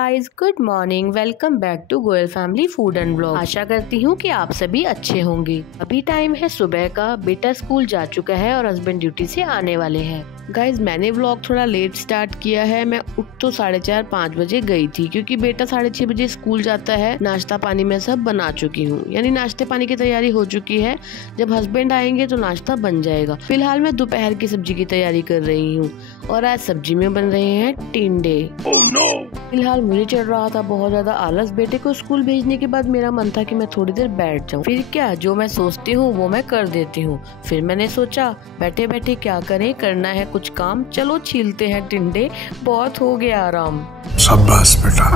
Guys, good morning. Welcome back to Goyal family food and blog. आशा करती हूँ कि आप सभी अच्छे होंगे। अभी टाइम है सुबह का, बेटा स्कूल जा चुका है और हस्बैंड ड्यूटी से आने वाले हैं। गाइज मैंने व्लॉग थोड़ा लेट स्टार्ट किया है। मैं उठ तो 4:30-5 बजे गई थी क्योंकि बेटा 6:30 बजे स्कूल जाता है। नाश्ता पानी मैं सब बना चुकी हूँ, यानी नाश्ते पानी की तैयारी हो चुकी है। जब हस्बैंड आएंगे तो नाश्ता बन जाएगा। फिलहाल मैं दोपहर की सब्जी की तैयारी कर रही हूँ और आज सब्जी में बन रहे हैं टिंडे। Oh, no! फिलहाल मुझे चढ़ रहा था बहुत ज्यादा आलस। बेटे को स्कूल भेजने के बाद मेरा मन था कि मैं थोड़ी देर बैठ जाऊँ, फिर क्या जो मैं सोचती हूँ वो मैं कर देती हूँ। फिर मैंने सोचा बैठे बैठे क्या करें, करना है कुछ काम, चलो छीलते हैं टिंडे, बहुत हो गया आराम। शाबाश बेटा,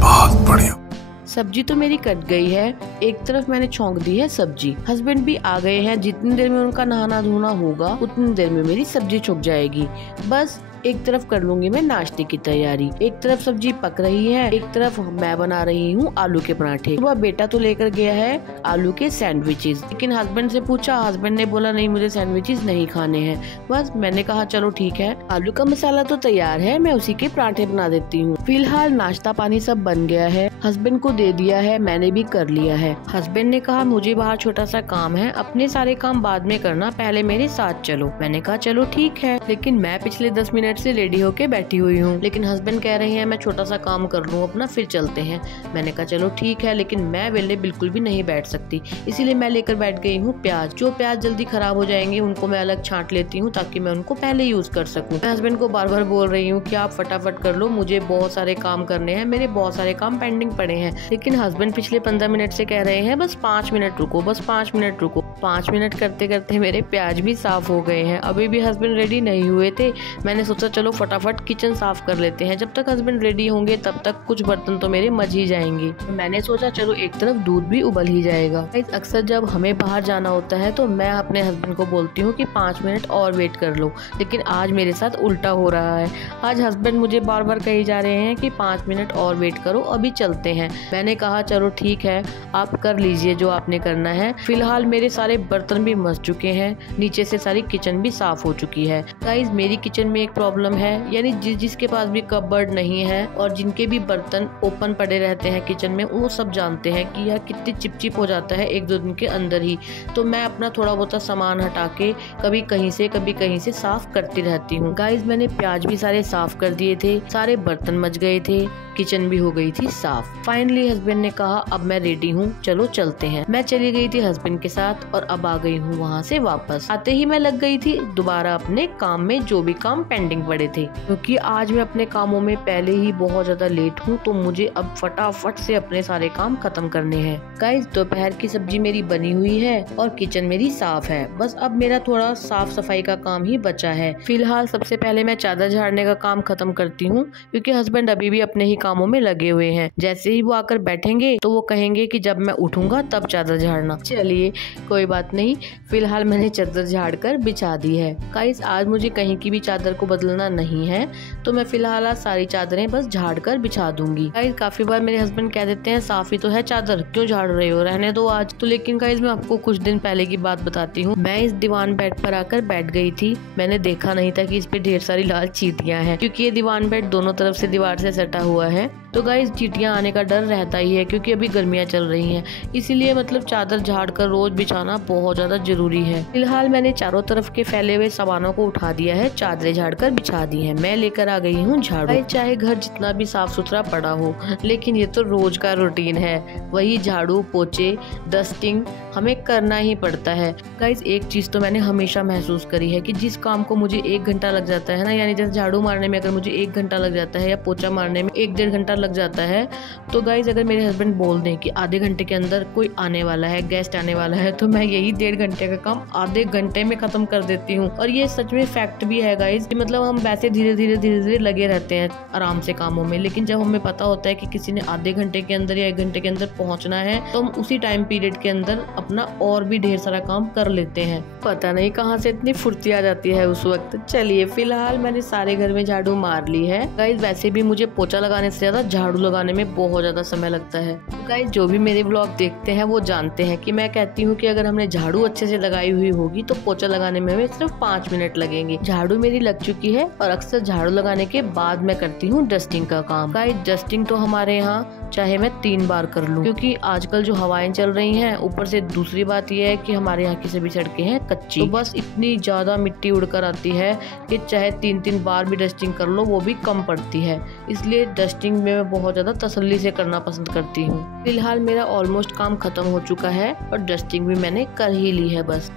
बहुत बढ़िया। सब्जी तो मेरी कट गई है, एक तरफ मैंने छौंक दी है सब्जी। हस्बैंड भी आ गए हैं, जितनी देर में उनका नहाना धोना होगा उतनी देर में मेरी सब्जी छुप जाएगी। बस एक तरफ कर लूंगी मैं नाश्ते की तैयारी। एक तरफ सब्जी पक रही है, एक तरफ मैं बना रही हूँ आलू के पराठे। सुबह बेटा तो लेकर गया है आलू के सैंडविचेस, लेकिन हस्बैंड से पूछा, हस्बैंड ने बोला नहीं मुझे सैंडविचेस नहीं खाने हैं। बस मैंने कहा चलो ठीक है, आलू का मसाला तो तैयार है, मैं उसी के पराठे बना देती हूँ। फिलहाल नाश्ता पानी सब बन गया है, हस्बैंड को दे दिया है, मैंने भी कर लिया है। हस्बैंड ने कहा मुझे बाहर छोटा सा काम है, अपने सारे काम बाद में करना, पहले मेरे साथ चलो। मैंने कहा चलो ठीक है, लेकिन मैं पिछले 10 मिनट से रेडी होके बैठी हुई हूँ, लेकिन हस्बैंड कह रहे हैं मैं छोटा सा काम कर लूँ अपना फिर चलते हैं। मैंने कहा चलो ठीक है, लेकिन मैं वेले बिल्कुल भी नहीं बैठ सकती, इसीलिए मैं लेकर बैठ गई हूँ प्याज। जो प्याज जल्दी खराब हो जाएंगे उनको मैं अलग छांट लेती हूँ ताकि मैं उनको पहले यूज कर सकूँ। मैं हस्बैंड को बार बार बोल रही हूँ कि आप फटाफट कर लो, मुझे बहुत सारे काम करने हैं, मेरे बहुत सारे काम पेंडिंग पड़े हैं। लेकिन हस्बैंड पिछले 15 मिनट से कह रहे हैं बस 5 मिनट रुको, बस 5 मिनट रुको। 5 मिनट करते करते मेरे प्याज भी साफ हो गए हैं। अभी भी हस्बैंड रेडी नहीं हुए थे, मैंने सोचा चलो फटाफट किचन साफ कर लेते हैं। जब तक हस्बैंड रेडी होंगे तब तक कुछ बर्तन तो मेरे मज ही जाएंगे। मैंने सोचा चलो एक तरफ दूध भी उबल ही जाएगा। अक्सर जब हमें बाहर जाना होता है तो मैं अपने हस्बैंड को बोलती हूँ कि 5 मिनट और वेट कर लो, लेकिन आज मेरे साथ उल्टा हो रहा है। आज हस्बैंड मुझे बार बार कही जा रहे हैं कि 5 मिनट और वेट करो, अभी चलते हैं। मैंने कहा चलो ठीक है, आप कर लीजिए जो आपने करना है। फिलहाल मेरे सारे बर्तन भी मस चुके हैं, नीचे से सारी किचन भी साफ हो चुकी है। गाइस मेरी किचन में एक प्रॉब्लम है, यानी जिसके पास भी कपबोर्ड नहीं है और जिनके भी बर्तन ओपन पड़े रहते हैं किचन में, वो सब जानते हैं कि यार कितनी चिपचिप हो जाता है 1-2 दिन के अंदर ही। तो मैं अपना थोड़ा बहुत सामान हटा के कभी कहीं से साफ करती रहती हूँ। गाइस मैंने प्याज भी सारे साफ कर दिए थे, सारे बर्तन मच गए थे, किचन भी हो गई थी साफ। फाइनली हस्बैंड ने कहा अब मैं रेडी हूँ, चलो चलते हैं। मैं चली गई थी हस्बैंड के साथ और अब आ गई हूँ वहाँ से वापस। आते ही मैं लग गई थी दोबारा अपने काम में, जो भी काम पेंडिंग पड़े थे, क्योंकि आज मैं अपने कामों में पहले ही बहुत ज्यादा लेट हूँ, तो मुझे अब फटाफट से अपने सारे काम खत्म करने हैं। गाइस दोपहर की सब्जी मेरी बनी हुई है और किचन मेरी साफ है, बस अब मेरा थोड़ा साफ सफाई का काम ही बचा है। फिलहाल सबसे पहले मैं चादर झाड़ने का काम खत्म करती हूँ, क्योंकि हस्बैंड अभी भी अपने ही कामों में लगे हुए हैं। जैसे ही वो आकर बैठेंगे तो वो कहेंगे कि जब मैं उठूंगा तब चादर झाड़ना। चलिए कोई बात नहीं, फिलहाल मैंने चादर झाड़ कर बिछा दी है। गाइस आज मुझे कहीं की भी चादर को बदलना नहीं है, तो मैं फिलहाल आज सारी चादरें बस झाड़ कर बिछा दूंगी। गाइस काफी बार मेरे हस्बैंड कह देते हैं साफ ही तो है चादर, क्यों झाड़ रहे हो, रहने दो आज। तो लेकिन गाइस मैं आपको कुछ दिन पहले की बात बताती हूँ। मैं इस दीवान बेड पर आकर बैठ गई थी, मैंने देखा नहीं था कि इस पे ढेर सारी लाल चींटियां हैं, क्योंकि ये दीवान बेड दोनों तरफ से दीवार से सटा हुआ है। तो गाइस चींटियां आने का डर रहता ही है, क्योंकि अभी गर्मियां चल रही हैं, इसीलिए मतलब चादर झाड़ कर रोज बिछाना बहुत ज्यादा जरूरी है। फिलहाल मैंने चारों तरफ के फैले हुए सामानों को उठा दिया है, चादरें झाड़ कर बिछा दी है। मैं लेकर आ गई हूँ झाड़ू। चाहे घर जितना भी साफ सुथरा पड़ा हो, लेकिन ये तो रोज का रूटीन है, वही झाड़ू पोछे डस्टिंग हमें करना ही पड़ता है। गाइस एक चीज तो मैंने हमेशा महसूस करी है कि जिस काम को मुझे 1 घंटा लग जाता है ना, यानी जैसे झाड़ू मारने में अगर मुझे 1 घंटा लग जाता है या पोछा मारने में 1-1.5 घंटा लग जाता है, तो गाइस अगर मेरे हस्बैंड बोल दें कि आधे घंटे के अंदर कोई आने वाला है, गेस्ट आने वाला है, तो मैं यही 1.5 घंटे का काम आधे घंटे में खत्म कर देती हूँ। और ये सच में फैक्ट भी है गाइस, मतलब हम वैसे धीरे धीरे लगे रहते हैं आराम से कामों में, लेकिन जब हमें पता होता है कि किसी ने आधे घंटे के अंदर या 1 घंटे के अंदर पहुंचना है, तो हम उसी टाइम पीरियड के अंदर अपना और भी ढेर सारा काम कर लेते हैं। पता नहीं कहाँ से इतनी फुर्ती आ जाती है उस वक्त। चलिए फिलहाल मैंने सारे घर में झाड़ू मार ली है। गाइस वैसे भी मुझे पोछा लगाने से ज्यादा झाड़ू लगाने में बहुत ज्यादा समय लगता है। गाइस जो भी मेरे व्लॉग देखते हैं वो जानते हैं कि मैं कहती हूँ कि अगर हमने झाड़ू अच्छे से लगाई हुई होगी तो पोछा लगाने में हमें सिर्फ 5 मिनट लगेंगे। झाड़ू मेरी लग चुकी है और अक्सर झाड़ू लगाने के बाद मैं करती हूँ डस्टिंग का काम। गाइस डस्टिंग तो हमारे यहाँ चाहे मैं 3 बार कर लूँ, क्योंकि आजकल जो हवाएं चल रही हैं, ऊपर से दूसरी बात यह है कि हमारे यहाँ की सभी सड़कें हैं कच्ची, तो बस इतनी ज्यादा मिट्टी उड़कर आती है कि चाहे 3-3 बार भी डस्टिंग कर लो वो भी कम पड़ती है। इसलिए डस्टिंग में मैं बहुत ज्यादा तसल्ली से करना पसंद करती हूँ। फिलहाल मेरा ऑलमोस्ट काम खत्म हो चुका है और डस्टिंग भी मैंने कर ही ली है बस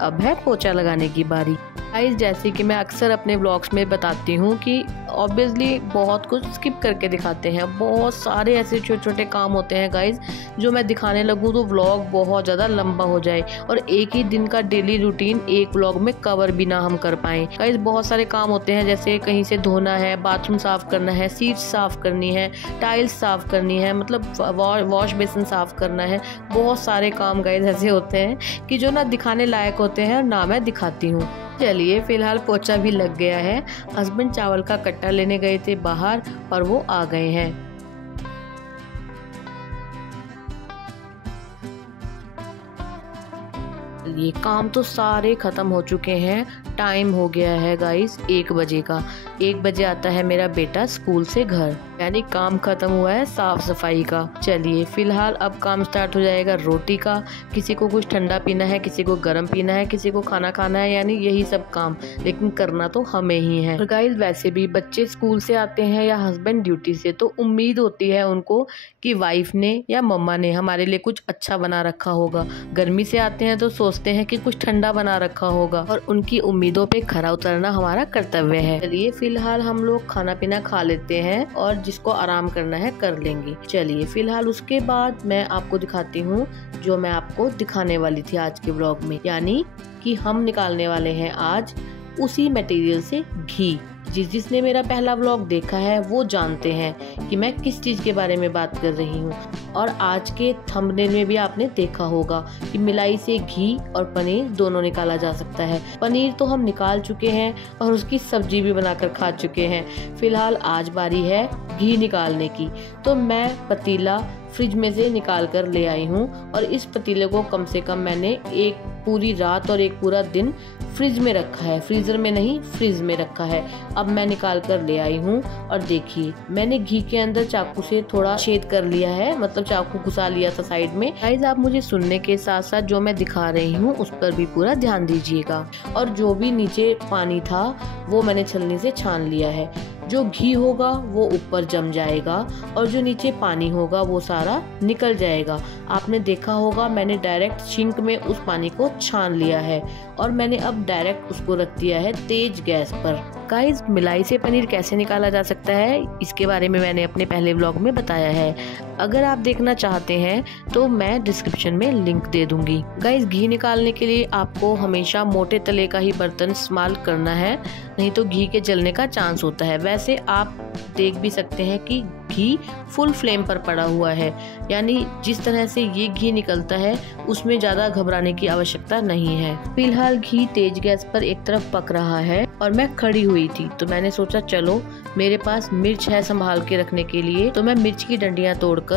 अब है पोछा लगाने की बारी। गाइस जैसे कि मैं अक्सर अपने व्लॉग्स में बताती हूँ कि ऑब्वियसली बहुत कुछ स्किप करके दिखाते हैं, बहुत सारे ऐसे छोटे छोटे काम होते हैं गाइस जो मैं दिखाने लगूँ तो व्लॉग बहुत ज़्यादा लंबा हो जाए और एक ही दिन का डेली रूटीन एक व्लॉग में कवर भी ना हम कर पाएँ। गाइस बहुत सारे काम होते हैं, जैसे कहीं से धोना है, बाथरूम साफ करना है, सीट्स साफ करनी है, टाइल्स साफ करनी है, मतलब वॉश बेसिन साफ करना है। बहुत सारे काम गाइस ऐसे होते हैं कि जो ना दिखाने लायक होते हैं और ना मैं दिखाती हूँ। चलिए फिलहाल पोछा भी लग गया है। हस्बैंड चावल का कट्टा लेने गए थे बाहर और वो आ गए हैं। ये काम तो सारे खत्म हो चुके हैं। टाइम हो गया है गाइस 1 बजे का। 1 बजे आता है मेरा बेटा स्कूल से घर, यानी काम खत्म हुआ है साफ सफाई का। चलिए फिलहाल अब काम स्टार्ट हो जाएगा रोटी का। किसी को कुछ ठंडा पीना है, किसी को गर्म पीना है, किसी को खाना खाना है, यानी यही सब काम, लेकिन करना तो हमें ही है। और गाइस वैसे भी बच्चे स्कूल से आते हैं या हस्बैंड ड्यूटी से, तो उम्मीद होती है उनको कि वाइफ ने या मम्मा ने हमारे लिए कुछ अच्छा बना रखा होगा। गर्मी से आते हैं तो सोचते हैं कि कुछ ठंडा बना रखा होगा, और उनकी उम्मीदों पे खरा उतरना हमारा कर्तव्य है। चलिए फिलहाल हम लोग खाना पीना खा लेते हैं और जिसको आराम करना है कर लेंगे। चलिए फिलहाल उसके बाद मैं आपको दिखाती हूँ जो मैं आपको दिखाने वाली थी आज के व्लॉग में, यानी कि हम निकालने वाले हैं आज उसी मटेरियल से घी। जिसने मेरा पहला व्लॉग देखा है वो जानते हैं कि मैं किस चीज के बारे में बात कर रही हूँ। और आज के थंबनेल में भी आपने देखा होगा कि मिलाई से घी और पनीर दोनों निकाला जा सकता है। पनीर तो हम निकाल चुके हैं और उसकी सब्जी भी बनाकर खा चुके हैं। फिलहाल आज बारी है घी निकालने की। तो मैं पतीला फ्रिज में से निकाल कर ले आई हूँ और इस पतीले को कम से कम मैंने एक पूरी रात और एक पूरा दिन फ्रिज में रखा है, फ्रीजर में नहीं फ्रिज में रखा है। अब मैं निकाल कर ले आई हूँ और देखिए मैंने घी के अंदर चाकू से थोड़ा छेद कर लिया है, मतलब चाकू घुसा लिया था साइड में। गाइस आप मुझे सुनने के साथ साथ जो मैं दिखा रही हूँ उस पर भी पूरा ध्यान दीजिएगा। और जो भी नीचे पानी था वो मैंने छलनी से छान लिया है। जो घी होगा वो ऊपर जम जाएगा और जो नीचे पानी होगा वो सारा निकल जाएगा। आपने देखा होगा मैंने डायरेक्ट सिंक में उस पानी को छान लिया है और मैंने अब डायरेक्ट उसको रख दिया है तेज गैस पर। गाइस मिलाई से पनीर कैसे निकाला जा सकता है इसके बारे में मैंने अपने पहले व्लॉग में बताया है। अगर आप देखना चाहते हैं तो मैं डिस्क्रिप्शन में लिंक दे दूंगी। गाइस घी निकालने के लिए आपको हमेशा मोटे तले का ही बर्तन इस्तेमाल करना है, नहीं तो घी के जलने का चांस होता है। वैसे आप देख भी सकते हैं कि घी फुल फ्लेम पर पड़ा हुआ है, यानी जिस तरह से ये घी निकलता है उसमें ज्यादा घबराने की आवश्यकता नहीं है। फिलहाल घी तेज गैस पर एक तरफ पक रहा है और मैं खड़ी हुई थी तो मैंने सोचा चलो मेरे पास मिर्च है संभाल के रखने के लिए, तो मैं मिर्च की डंडियां तोड़कर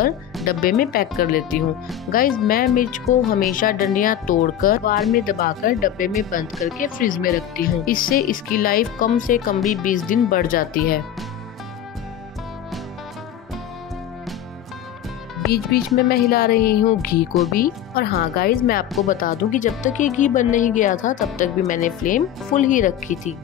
डब्बे में पैक कर लेती हूँ। गाइस मैं मिर्च को हमेशा डंडियां तोड़कर बार में दबाकर डब्बे में बंद करके फ्रिज में रखती हूँ। इससे इसकी लाइफ कम से कम भी 20 दिन बढ़ जाती है। बीच बीच में मैं हिला रही हूँ घी को भी। और हाँ गाइस मैं आपको बता दूं कि जब तक ये घी बन नहीं गया था तब तक भी मैंने फ्लेम फुल ही रखी थी।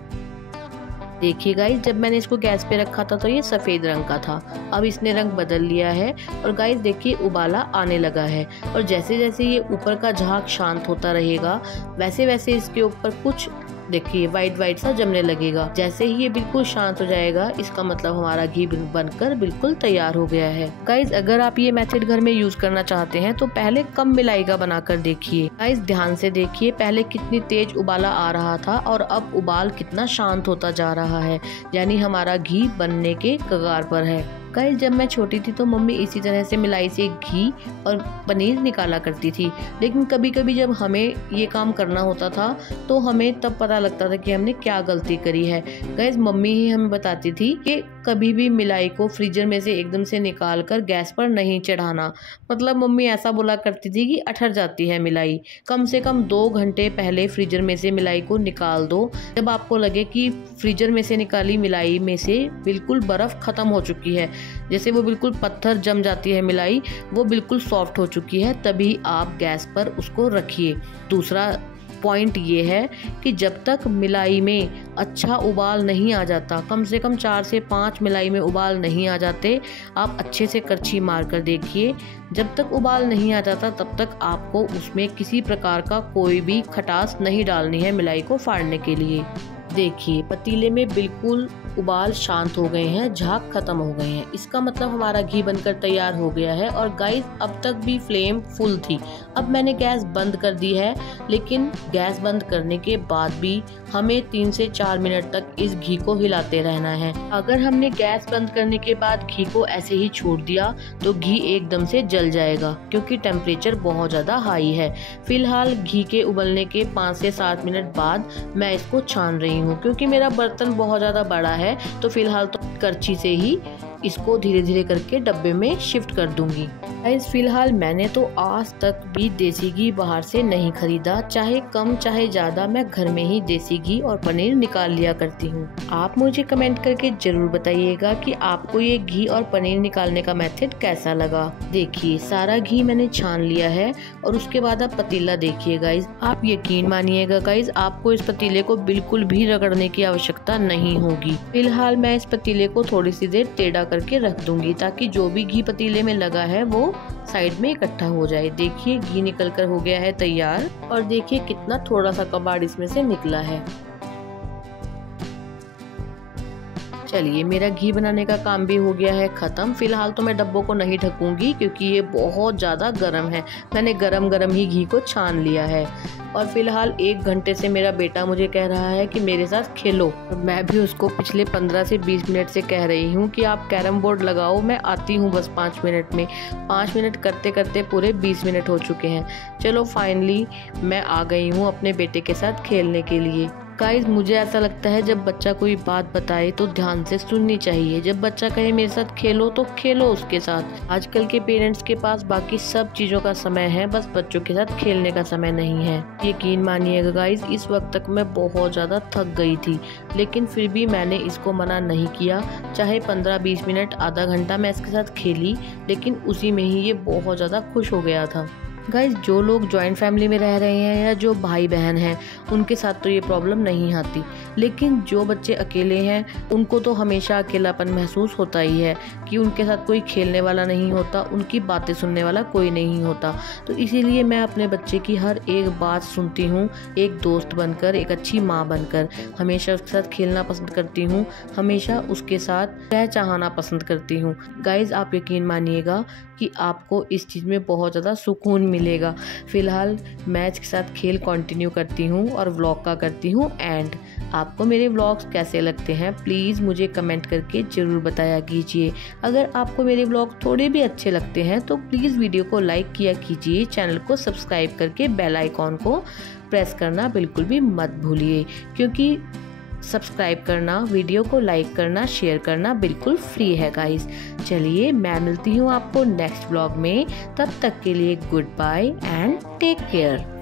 देखिए गाइस जब मैंने इसको गैस पे रखा था तो ये सफेद रंग का था, अब इसने रंग बदल लिया है और गाइस देखिए उबाला आने लगा है। और जैसे जैसे ये ऊपर का झाग शांत होता रहेगा वैसे वैसे इसके ऊपर कुछ देखिए वाइट वाइट सा जमने लगेगा। जैसे ही ये बिल्कुल शांत हो जाएगा इसका मतलब हमारा घी बनकर बिल्कुल तैयार हो गया है। गाइस अगर आप ये मेथड घर में यूज करना चाहते हैं तो पहले कम मिलाई का बनाकर देखिए। गाइस ध्यान से देखिए पहले कितनी तेज उबाला आ रहा था और अब उबाल कितना शांत होता जा रहा है, यानी हमारा घी बनने के कगार पर है। गाइस जब मैं छोटी थी तो मम्मी इसी तरह से मिलाई से घी और पनीर निकाला करती थी, लेकिन कभी कभी जब हमें ये काम करना होता था तो हमें तब पता लगता था कि हमने क्या गलती करी है। गाइस मम्मी ही हमें बताती थी कि कभी भी मिलाई को फ्रीजर में से एकदम से निकाल कर गैस पर नहीं चढ़ाना। मतलब मम्मी ऐसा बोला करती थी कि अठर जाती है मिलाई। कम से कम 2 घंटे पहले फ्रीजर में से मिलाई को निकाल दो। जब आपको लगे कि फ्रीजर में से निकाली मिलाई में से बिल्कुल बर्फ़ ख़त्म हो चुकी है, जैसे वो बिल्कुल पत्थर जम जाती है मिलाई, वो बिल्कुल सॉफ्ट हो चुकी है, तभी आप गैस पर उसको रखिए। दूसरा पॉइंट ये है कि जब तक मिलाई में अच्छा उबाल नहीं आ जाता, कम से कम 4 से 5 मिलाई में उबाल नहीं आ जाते, आप अच्छे से करछी मार कर देखिए। जब तक उबाल नहीं आ जाता तब तक आपको उसमें किसी प्रकार का कोई भी खटास नहीं डालनी है मिलाई को फाड़ने के लिए। देखिए पतीले में बिल्कुल उबाल शांत हो गए हैं, झाग खत्म हो गए हैं, इसका मतलब हमारा घी बनकर तैयार हो गया है। और गाइस अब तक भी फ्लेम फुल थी। अब मैंने गैस बंद कर दी है, लेकिन गैस बंद करने के बाद भी हमें 3 से 4 मिनट तक इस घी को हिलाते रहना है। अगर हमने गैस बंद करने के बाद घी को ऐसे ही छोड़ दिया तो घी एकदम से जल जाएगा, क्योंकि टेम्परेचर बहुत ज़्यादा हाई है। फिलहाल घी के उबलने के 5 से 7 मिनट बाद मैं इसको छान रही हूँ, क्योंकि मेरा बर्तन बहुत ज़्यादा बड़ा है, तो फिलहाल तो करछी से ही इसको धीरे धीरे करके डब्बे में शिफ्ट कर दूंगी। गाइस फिलहाल मैंने तो आज तक भी देसी घी बाहर से नहीं खरीदा, चाहे कम चाहे ज्यादा मैं घर में ही देसी घी और पनीर निकाल लिया करती हूँ। आप मुझे कमेंट करके जरूर बताइएगा कि आपको ये घी और पनीर निकालने का मेथड कैसा लगा। देखिए सारा घी मैंने छान लिया है और उसके बाद आप पतीला देखिए गाइस। आप यकीन मानिएगा गाइस, आपको इस पतीले को बिल्कुल भी रगड़ने की आवश्यकता नहीं होगी। फिलहाल मैं इस पतीले को थोड़ी सी देर टेढ़ा करके रख दूंगी, ताकि जो भी घी पतीले में लगा है वो साइड में इकट्ठा हो जाए। देखिए घी निकल कर हो गया है तैयार, और देखिए कितना थोड़ा सा कबाड़ इसमें से निकला है। चलिए मेरा घी बनाने का काम भी हो गया है खत्म। फिलहाल तो मैं डब्बों को नहीं ढकूंगी, क्योंकि ये बहुत ज़्यादा गर्म है। मैंने गरम गरम ही घी को छान लिया है। और फिलहाल 1 घंटे से मेरा बेटा मुझे कह रहा है कि मेरे साथ खेलो। मैं भी उसको पिछले 15 से 20 मिनट से कह रही हूँ कि आप कैरम बोर्ड लगाओ, मैं आती हूँ बस 5 मिनट में। 5 मिनट करते करते पूरे 20 मिनट हो चुके हैं। चलो फाइनली मैं आ गई हूँ अपने बेटे के साथ खेलने के लिए। गाइस मुझे ऐसा लगता है जब बच्चा कोई बात बताए तो ध्यान से सुननी चाहिए। जब बच्चा कहे मेरे साथ खेलो तो खेलो उसके साथ। आजकल के पेरेंट्स के पास बाकी सब चीज़ों का समय है, बस बच्चों के साथ खेलने का समय नहीं है। यकीन मानिएगा गाइस, इस वक्त तक मैं बहुत ज़्यादा थक गई थी, लेकिन फिर भी मैंने इसको मना नहीं किया। चाहे 15-20 मिनट आधा घंटा मैं इसके साथ खेली, लेकिन उसी में ही ये बहुत ज़्यादा खुश हो गया था। गाइज जो लोग जॉइंट फैमिली में रह रहे हैं या जो भाई बहन हैं उनके साथ तो ये प्रॉब्लम नहीं आती, लेकिन जो बच्चे अकेले हैं उनको तो हमेशा अकेलापन महसूस होता ही है कि उनके साथ कोई खेलने वाला नहीं होता, उनकी बातें सुनने वाला कोई नहीं होता। तो इसीलिए मैं अपने बच्चे की हर एक बात सुनती हूँ, एक दोस्त बनकर, एक अच्छी माँ बनकर। हमेशा उसके साथ खेलना पसंद करती हूँ, हमेशा उसके साथ चहचहाना पसंद करती हूँ। गाइज आप यकीन मानिएगा कि आपको इस चीज़ में बहुत ज़्यादा सुकून मिलेगा। फिलहाल मैच के साथ खेल कंटिन्यू करती हूँ और व्लॉग का करती हूँ एंड। आपको मेरे व्लॉग्स कैसे लगते हैं प्लीज़ मुझे कमेंट करके ज़रूर बताया कीजिए। अगर आपको मेरे व्लॉग थोड़े भी अच्छे लगते हैं तो प्लीज़ वीडियो को लाइक किया कीजिए, चैनल को सब्सक्राइब करके बेल आइकॉन को प्रेस करना बिल्कुल भी मत भूलिए, क्योंकि सब्सक्राइब करना, वीडियो को लाइक करना, शेयर करना बिल्कुल फ्री है गाइस। चलिए मैं मिलती हूँ आपको नेक्स्ट व्लॉग में, तब तक के लिए goodbye and take care.